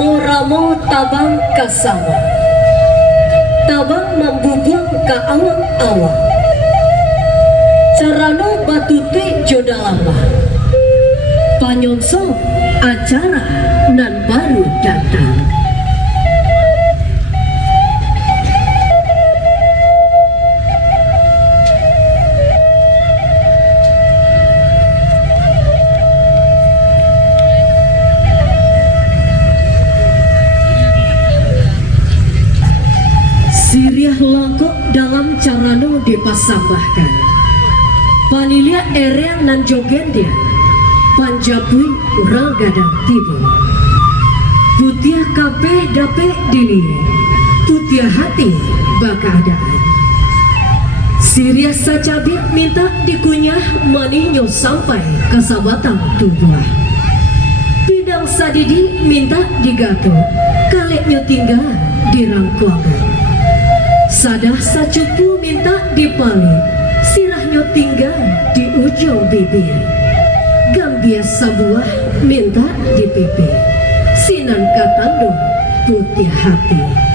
ramo-ramo tabang kasama, tabang membubung ke awang-awang, carano batuti jodalama, panyonso acara nan baru datang. Siriah langkok dalam carano dipasambahkan, panilia ereang nan jogendia, panjapui urang gadang tiba, putiah kape dape dili, putiah hati bakadaan. Siriah sacabit minta dikunyah maninyo sampai ke sabatang tubuh. Pindang sadidi minta digato, kaleknya tinggal di rangkuangan. Sadah sacupu minta dipali, sirahnya tinggal di ujung bibir. Gambia sabuah minta dipipi, sinan katandung putih hati.